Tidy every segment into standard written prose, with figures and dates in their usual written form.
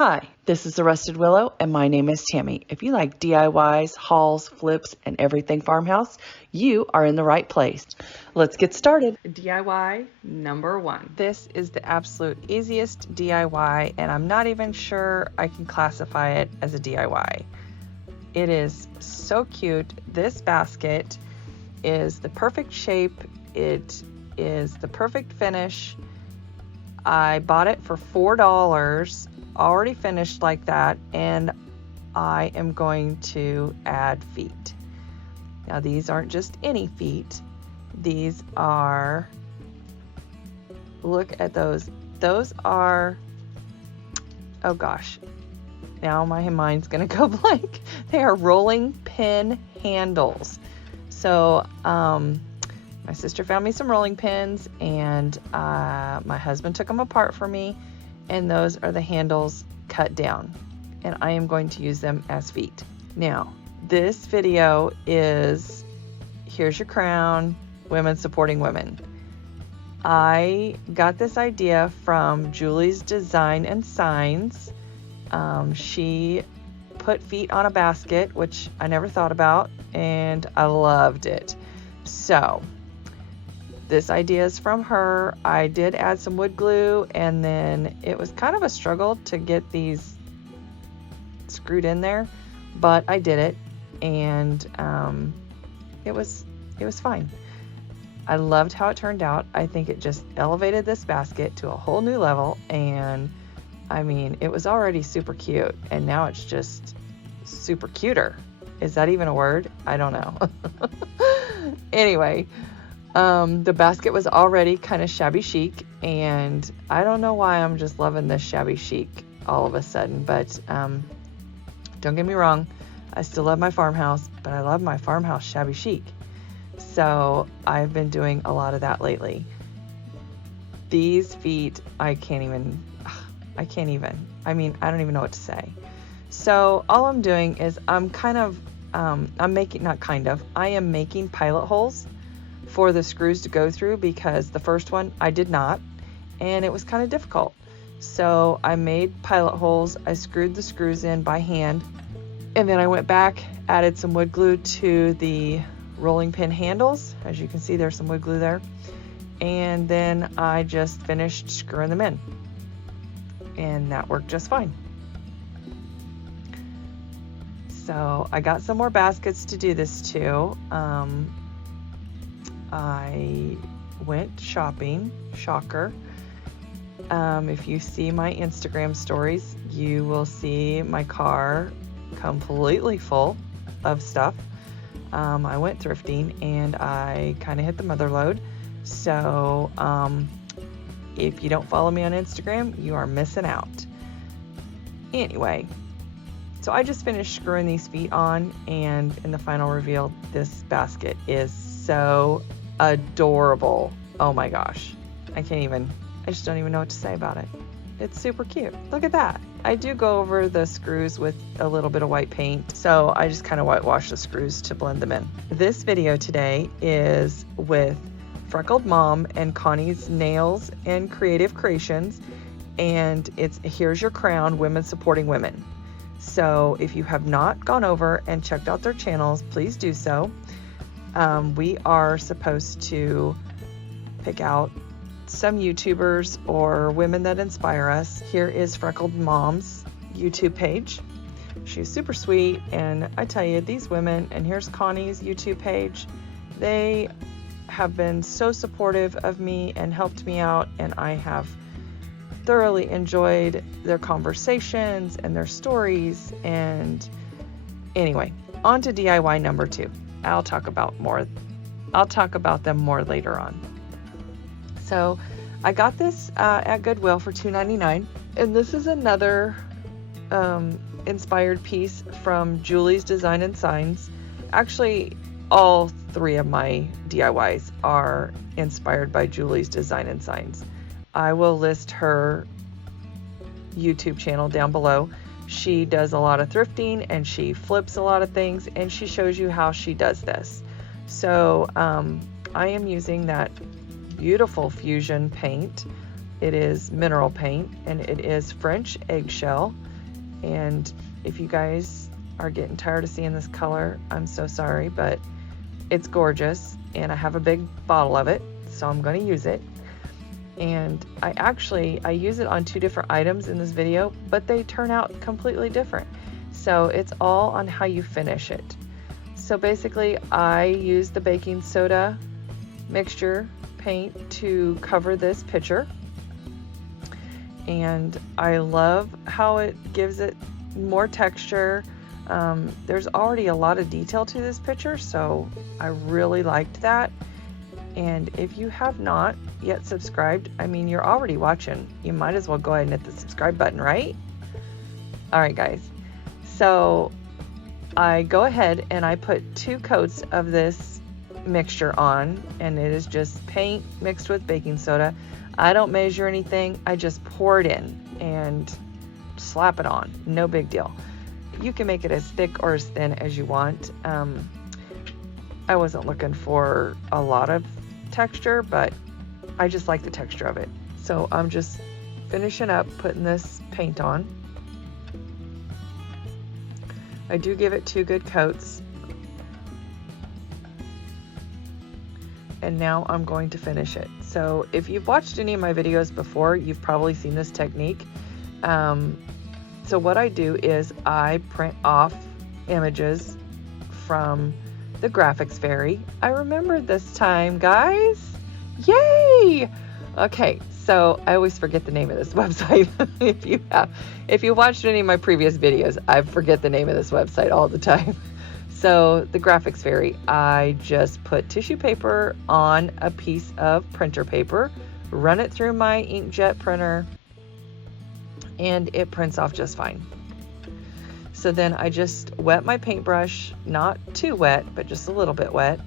Hi, this is the Rusted Willow, and my name is Tammie. If you like DIYs, hauls, flips, and everything farmhouse, you are in the right place. Let's get started. DIY number 1. This is the absolute easiest DIY, and I'm not even sure I can classify it as a DIY. It is so cute. This basket is the perfect shape. It is the perfect finish. I bought it for $4, already finished like that, and I am going to add feet. Now these aren't just any feet. These are, look at those. Those are, oh gosh, now my mind's gonna go blank. They are rolling pin handles. So my sister found me some rolling pins, and my husband took them apart for me, and those are the handles cut down, and I am going to use them as feet. Now this video is here's your crown, women supporting women. I got this idea from Julie's Design and Signs. She put feet on a basket, which I never thought about, and I loved it. So this idea is from her. I did add some wood glue, and then it was kind of a struggle to get these screwed in there, but I did it, and it was fine. I loved how it turned out. I think it just elevated this basket to a whole new level, and I mean, it was already super cute, and now it's just super cuter. Is that even a word? I don't know. Anyway, the basket was already kind of shabby chic, and I don't know why I'm just loving this shabby chic all of a sudden, but don't get me wrong, I still love my farmhouse, but I love my farmhouse shabby chic. So I've been doing a lot of that lately. These feet, I don't even know what to say. So all I'm doing is I am making pilot holes for the screws to go through, because the first one I did not, and it was kind of difficult. So I made pilot holes. I screwed the screws in by hand, and then I went back, added some wood glue to the rolling pin handles. As you can see, there's some wood glue there, and then I just finished screwing them in, and that worked just fine. So I got some more baskets to do this too. I went shopping, shocker. If you see my Instagram stories, you will see my car completely full of stuff. I went thrifting, and I kind of hit the mother lode. So if you don't follow me on Instagram, you are missing out. Anyway, so I just finished screwing these feet on, and in the final reveal, this basket is so adorable. Oh my gosh. I just don't even know what to say about it. It's super cute. Look at that. I do go over the screws with a little bit of white paint, so I just kind of whitewash the screws to blend them in. This video today is with Freckled Mom and Connie's Nails and Creative Creations, and it's Here's Your Crown, Women Supporting Women. So if you have not gone over and checked out their channels, please do so. We are supposed to pick out some YouTubers or women that inspire us. Here is Freckled Mom's YouTube page. She's super sweet, and I tell you, these women, and here's Connie's YouTube page, they have been so supportive of me and helped me out, and I have thoroughly enjoyed their conversations and their stories. And anyway, on to DIY number 2. I'll talk about them more later on. So I got this at Goodwill for $2.99, and this is another inspired piece from Julie's Design and Signs. Actually, all 3 of my DIYs are inspired by Julie's Design and Signs. I will list her YouTube channel down below. She does a lot of thrifting, and she flips a lot of things, and she shows you how she does this. So I am using that beautiful fusion paint. It is mineral paint, and it is French eggshell. And if you guys are getting tired of seeing this color, I'm so sorry, but it's gorgeous, and I have a big bottle of it, so I'm going to use it. And I use it on 2 different items in this video, but they turn out completely different. So it's all on how you finish it. So basically, I use the baking soda mixture paint to cover this picture, and I love how it gives it more texture. There's already a lot of detail to this picture, so I really liked that. And if you have not yet subscribed, I mean, you're already watching, you might as well go ahead and hit the subscribe button, right? All right, guys, so I go ahead and I put 2 coats of this mixture on, and it is just paint mixed with baking soda. I don't measure anything, I just pour it in and slap it on, no big deal. You can make it as thick or as thin as you want. I wasn't looking for a lot of texture, but I just like the texture of it. So I'm just finishing up putting this paint on. I do give it 2 good coats. And now I'm going to finish it. So if you've watched any of my videos before, you've probably seen this technique. So what I do is I print off images from the Graphics Fairy. I remembered this time, guys. Yay! Okay, so I always forget the name of this website. If you watched any of my previous videos, I forget the name of this website all the time. So the Graphics Fairy, I just put tissue paper on a piece of printer paper, run it through my inkjet printer, and it prints off just fine. So then I just wet my paintbrush, not too wet, but just a little bit wet,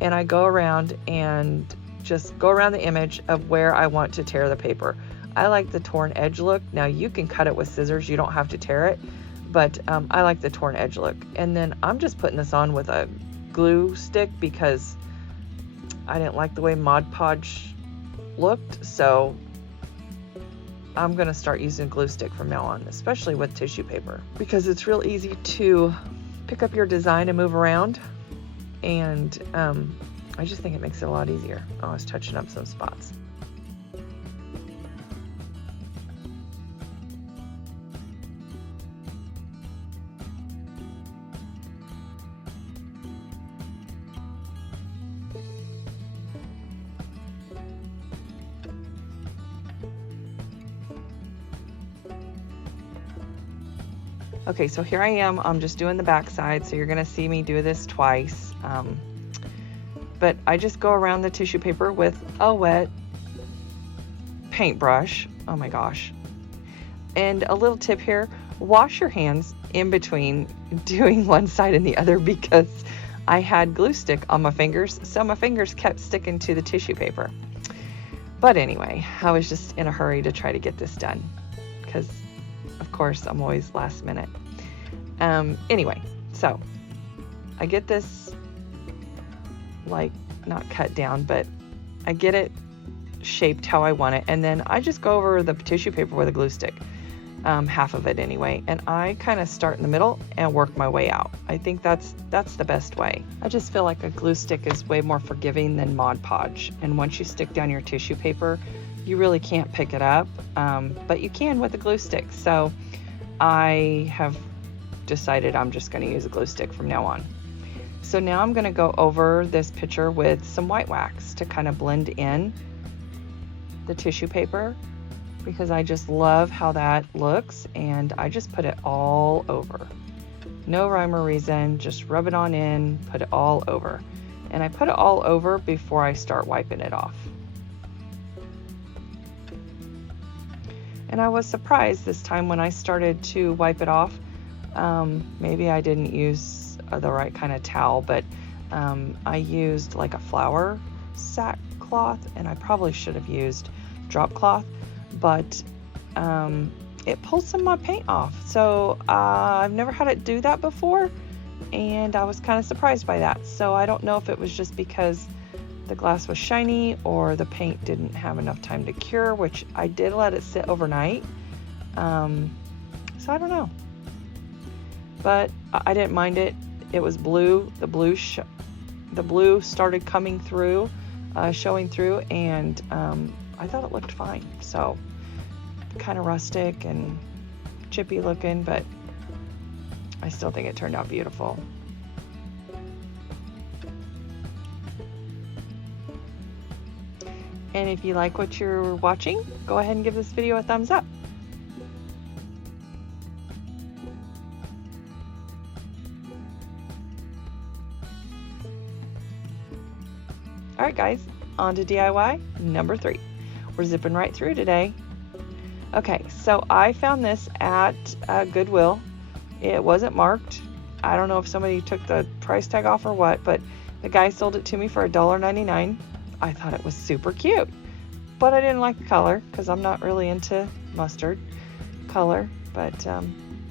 and I go around and just go around the image of where I want to tear the paper. I like the torn edge look. Now you can cut it with scissors, you don't have to tear it, but I like the torn edge look. And then I'm just putting this on with a glue stick because I didn't like the way Mod Podge looked, so I'm gonna start using glue stick from now on, especially with tissue paper, because it's real easy to pick up your design and move around. And I just think it makes it a lot easier. Oh, I was touching up some spots. Okay, so here I am, I'm just doing the back side, so you're gonna see me do this twice. But I just go around the tissue paper with a wet paintbrush. Oh my gosh. And a little tip here, wash your hands in between doing one side and the other, because I had glue stick on my fingers, so my fingers kept sticking to the tissue paper. But anyway, I was just in a hurry to try to get this done, because of course I'm always last minute. Anyway, so I get this, like, not cut down, but I get it shaped how I want it, and then I just go over the tissue paper with a glue stick, half of it anyway, and I kind of start in the middle and work my way out. I think that's the best way. I just feel like a glue stick is way more forgiving than Mod Podge, and once you stick down your tissue paper, you really can't pick it up, but you can with a glue stick. So I have decided I'm just going to use a glue stick from now on. So now I'm going to go over this picture with some white wax to kind of blend in the tissue paper, because I just love how that looks, and I just put it all over. No rhyme or reason, just rub it on in, put it all over. And I put it all over before I start wiping it off. And I was surprised this time when I started to wipe it off. Maybe I didn't use the right kind of towel, but I used like a flour sack cloth, and I probably should have used drop cloth, but it pulled some of my paint off. So I've never had it do that before, and I was kind of surprised by that. So I don't know if it was just because the glass was shiny or the paint didn't have enough time to cure, which I did let it sit overnight. So I don't know. but I didn't mind it. It was blue. The blue started coming through, showing through, and I thought it looked fine. So kind of rustic and chippy looking, but I still think it turned out beautiful. And if you like what you're watching, go ahead and give this video a thumbs up. Alright guys, on to DIY number 3. We're zipping right through today. Okay, so I found this at Goodwill. It wasn't marked. I don't know if somebody took the price tag off or what, but the guy sold it to me for $1.99. I thought it was super cute, but I didn't like the color because I'm not really into mustard color. But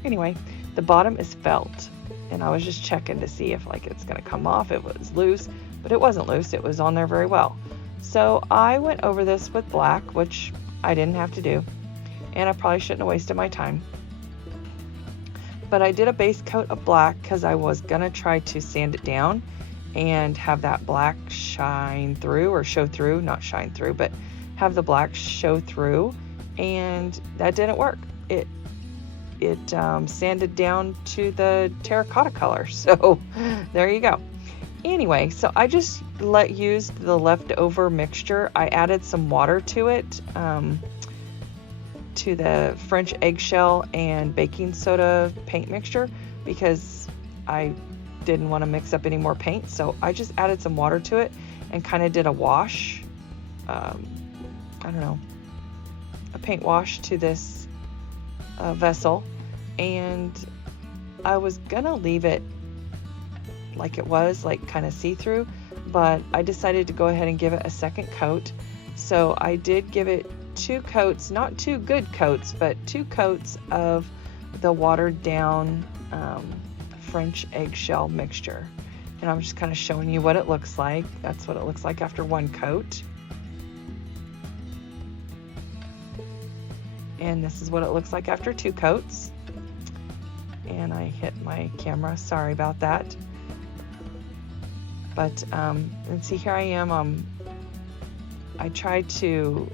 anyway, the bottom is felt, and I was just checking to see if like it's gonna come off. It was loose, but it wasn't loose. It was on there very well. So I went over this with black, which I didn't have to do, and I probably shouldn't have wasted my time. But I did a base coat of black because I was gonna try to sand it down and have that black shine through, or show through, not shine through, but have the black show through, and that didn't work. It sanded down to the terracotta color, so there you go. Anyway, so I just used the leftover mixture. I added some water to it, to the French eggshell and baking soda paint mixture, because I didn't want to mix up any more paint. So I just added some water to it and kind of did a wash, I don't know, a paint wash to this vessel, and I was gonna leave it like it was, like kind of see-through, but I decided to go ahead and give it a second coat. So I did give it 2 coats, not 2 good coats, but 2 coats of the watered down French eggshell mixture. And I'm just kind of showing you what it looks like. That's what it looks like after 1 coat. And this is what it looks like after 2 coats. And I hit my camera, sorry about that. But and see, here I am. I tried to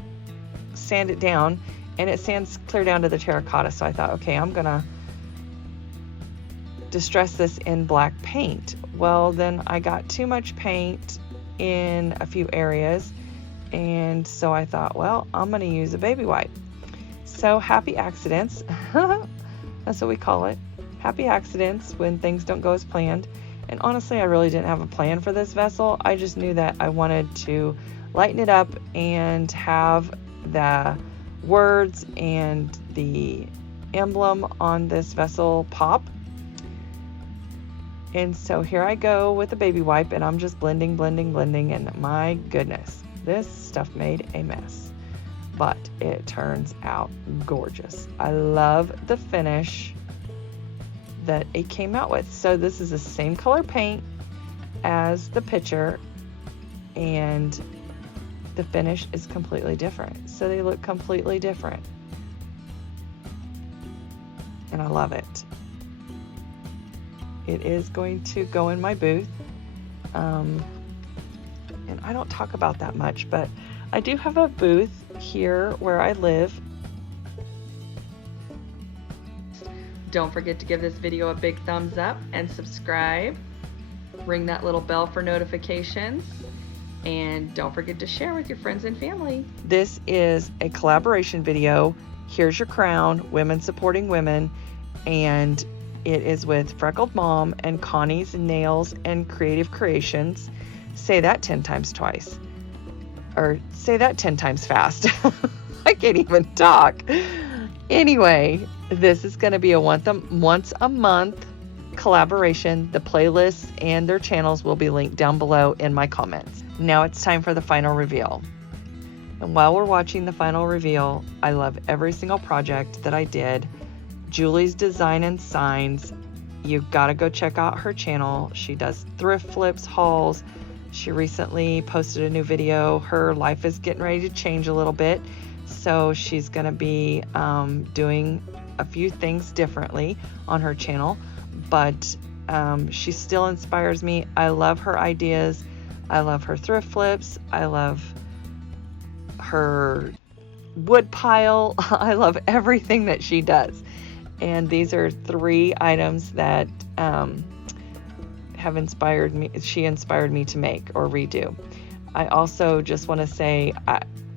sand it down, and it sands clear down to the terracotta. So I thought, okay, I'm gonna distress this in black paint. Well, then I got too much paint in a few areas, and so I thought, well, I'm gonna use a baby wipe. So happy accidents, that's what we call it, happy accidents when things don't go as planned. And honestly, I really didn't have a plan for this vessel. I just knew that I wanted to lighten it up and have the words and the emblem on this vessel pop. And so here I go with the baby wipe, and I'm just blending, and my goodness, this stuff made a mess, but it turns out gorgeous. I love the finish that it came out with. So this is the same color paint as the picture, and the finish is completely different. So they look completely different, and I love it. It is going to go in my booth, and I don't talk about that much, but I do have a booth here where I live. Don't forget to give this video a big thumbs up and subscribe. Ring that little bell for notifications, and don't forget to share with your friends and family. This is a collaboration video. Here's Your Crown, Women Supporting Women, and it is with Freckled Mom and Connie's Nails and Creative Creations. Say that 10 times twice. Or say that 10 times fast. I can't even talk. Anyway, this is going to be a once a month collaboration. The playlists and their channels will be linked down below in my comments. Now it's time for the final reveal. And while we're watching the final reveal, I love every single project that I did. Julie's Design and Signs, you've got to go check out her channel. She does thrift flips, hauls. She recently posted a new video. Her life is getting ready to change a little bit, so she's going to be doing a few things differently on her channel. but she still inspires me. I love her ideas. I love her thrift flips. I love her wood pile. I love everything that she does. And these are 3 items that have inspired me. She inspired me to make or redo. I also just want to say,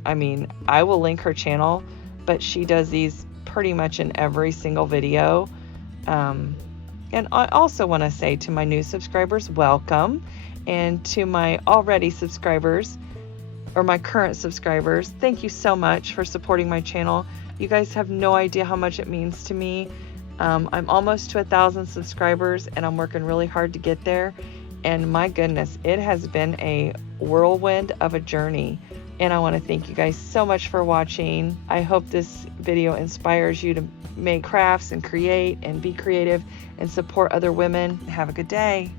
I will link her channel, but she does these pretty much in every single video. And I also want to say to my new subscribers, welcome. And to my already subscribers, or my current subscribers, thank you so much for supporting my channel. You guys have no idea how much it means to me. I'm almost to 1,000 subscribers, and I'm working really hard to get there. And my goodness, it has been a whirlwind of a journey. And I want to thank you guys so much for watching. I hope this video inspires you to make crafts and create and be creative and support other women. Have a good day.